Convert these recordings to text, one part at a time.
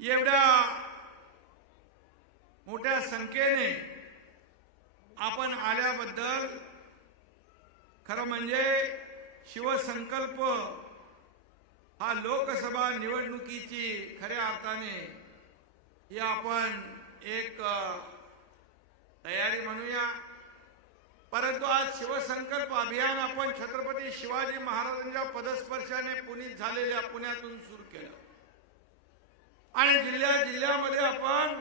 एवढ्या मोठ्या संख्येने आपण आल्याबद्दल खरं म्हणजे शिवसंकल्प हा लोकसभा निवडणुकीची खऱ्या अर्थाने ही आपण एक तयारी म्हणूया। परंतु आज शिवसंकल्प अभियान आपण छत्रपती शिवाजी महाराजांच्या पदस्पर्शाने पुनीत झालेल्या पुण्यातून सुरू केलं आणि जिल्ह्यामध्ये आपण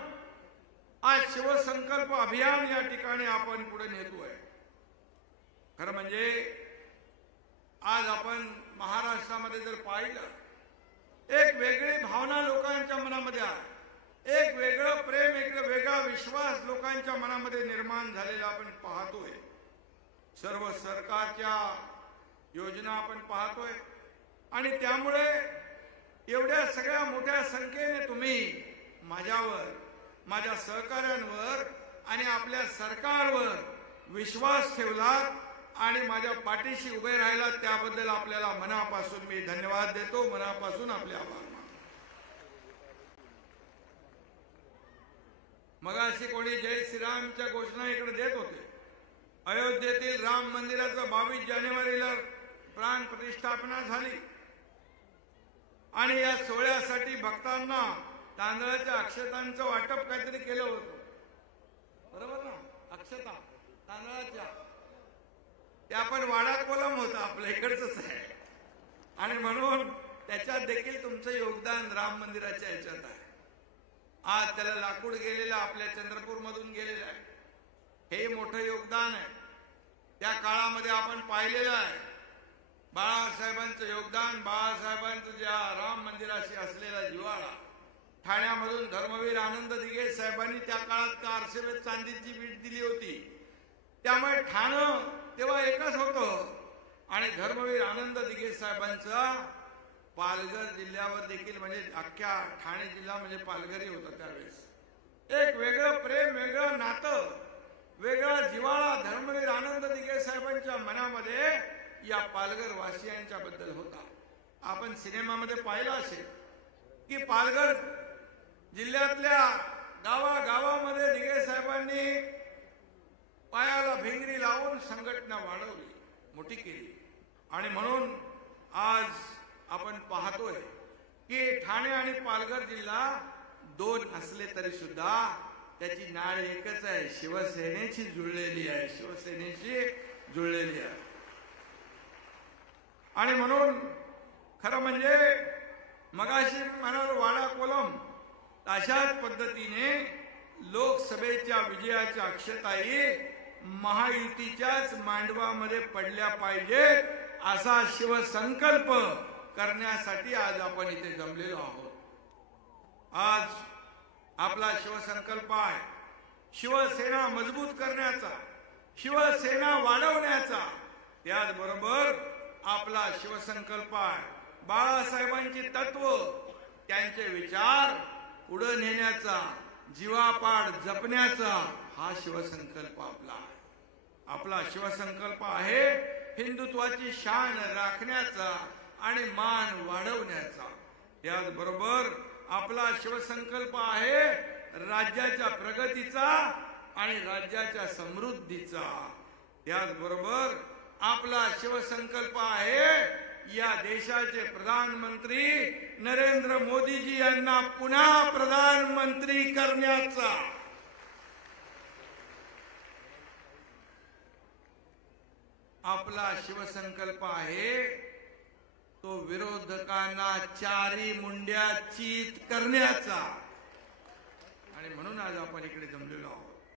आज शिवसंकल्प अभियान या ठिकाणी आपण पुढे नेतोय। खरं म्हणजे आज आपण महाराष्ट्रामध्ये जर पाहिलं एक वेगळी भावना लोकांच्या मनामध्ये आहे, एक वेगळं प्रेम, एक वेगळा विश्वास लोकांच्या मनामध्ये निर्माण झालेला आपण पाहतोय। सर्व सरकारच्या योजना आपण पाहतोय आणि त्यामुळे एवढ्या सगळ्या मोठ्या संख्येने तुम्ही माझ्यावर, माझ्या सहकाऱ्यांवर आणि आपल्या सरकारवर विश्वास ठेवलात आणि माझ्या पाठीशी उभे राहिलात, त्याबद्दल आपल्याला मनापासून मी धन्यवाद देतो, मनापासून आपले आभार मानतो। मगाशी कोणी जय श्रीरामच्या घोषणा इकडे देत होते। अयोध्येतील राम मंदिराचं 22 जानेवारीला प्राण प्रतिष्ठापना झाली आणि या सोहळ्यासाठी भक्तांना तांदळाच्या अक्षतांचं वाटप काहीतरी केलं होतं, बरोबर ना? अक्षता तांदळाच्या, त्या पण वाडा कोलम होता, आपल्या इकडचंच आहे आणि म्हणून त्याच्यात देखील तुमचं योगदान राम मंदिराच्या याच्यात आहे। आज त्याला लाकूड गेलेलं आपल्या चंद्रपूर मधून गेलेलं आहे, हे मोठं योगदान आहे। त्या काळामध्ये आपण पाहिलेलं आहे बाळासाहेबांचं योगदान, बाळासाहेबांचं ज्या राम मंदिराशी असलेला जिव्हाळा। ठाण्यामधून धर्मवीर आनंद दिघे साहेबांनी त्या काळात 400 चांदीची वीट दिली होती, त्यामुळे ठाणं तेव्हा एकच होतं आणि धर्मवीर आनंद दिघे साहेबांचा पालघर जिल्ह्यावर देखील, म्हणजे अख्ख्या ठाणे जिल्हा म्हणजे पालघरी होता त्यावेळेस। एक वेगळं प्रेम, वेगळं नातं, वेगळा जिव्हाळा धर्मवीर आनंद दिघे साहेबांच्या मनामध्ये या पालघर वासियांच्या बद्दल होता। आपण सिनेमामध्ये पाहिलं असेल की पालघर जिल्ह्यातल्या गावागावामध्ये दिघे साहेबांनी पायाला भिंगरी लावून संघटना वाढवली, मोठी केली आणि म्हणून आज आपण पाहतोय की ठाणे आणि पालघर जिल्हा दोन असले तरी सुद्धा त्याची नाळ एकच आहे, शिवसेनेची जुळलेली आहे, शिवसेनेची जुळलेली आहे। आणि म्हणून खरं म्हणजे मगाशी म्हणालो वाडा कोलम, अशाच पद्धतीने लोकसभेच्या विजयाच्या अक्षताई महायुतीच्याच मांडवामध्ये पडल्या पाहिजेत, असा शिवसंकल्प करण्यासाठी आज आपण इथे जमलेलो आहोत। आज आपला शिवसंकल्प आहे शिवसेना मजबूत करण्याचा, शिवसेना वाढवण्याचा। त्याचबरोबर आपला शिवसंकल्प आहे बाळासाहेबांची तत्व, त्यांचे विचार पुढे नेण्याचा, जीवापाड जपण्याचा हा शिवसंकल्प आपला आहे। आपला शिवसंकल्प आहे हिंदुत्वाची शान राखण्याचा आणि मान वाढवण्याचा। त्याचबरोबर आपला शिवसंकल्प आहे राज्याच्या प्रगतीचा आणि राज्याच्या समृद्धीचा। त्याचबरोबर आपला शिवसंकल्प आहे या देशाचे प्रधानमंत्री नरेंद्र मोदीजी यांना पुन्हा प्रधानमंत्री करण्याचा। आपला शिवसंकल्प आहे तो विरोधकांना चारी मुंड्या चीत करण्याचा आणि म्हणून आज आपण इकडे जमलेलो आहोत।